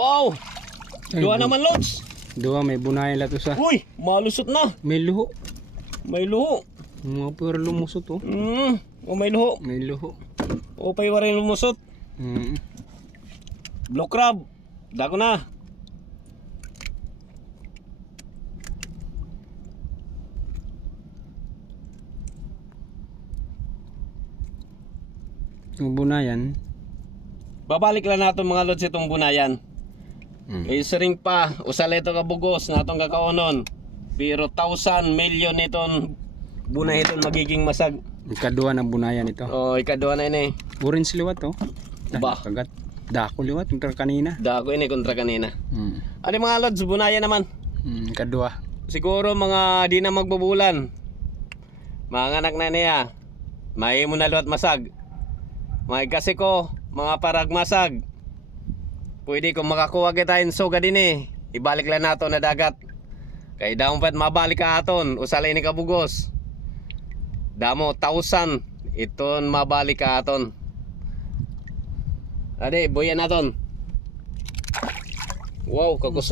Wow! Ay, Dua naman, Lods. Dua may bunayan lato sa. Uy, malusot na. May luho. May luho. Mga pero lumusot oh. O may luho. May luho. O pay waray lumusot. Blue crab. Dako na. Yung bunayan. Babalik lang nato mga Lods itong bunayan. Kay sering pa, usala ito kabugos natong kakaunon. Pero 1,000 million itong bunay itong magiging masag. Ikaduha ng bunayan ito. O ikaduha na ini. Orange liwat oh. Ba? Kagat. Dako liwat yung kanina. Dako ini kontra kanina. Ano mga Lods, bunayan naman. Ikaduha. Siguro mga di na magbubulan. Mga anak na niya. May mo na luwat masag. May kasi ko, mga parag masag. Pwede kung makakuha kita yung suga din eh. Ibalik lang nato na dagat. Kaya daon pat mabalik ka aton. Usalay ni kabugos. Damo 1,000. Iton mabalik ka aton. Ade, buyan naton. Wow, kakusog.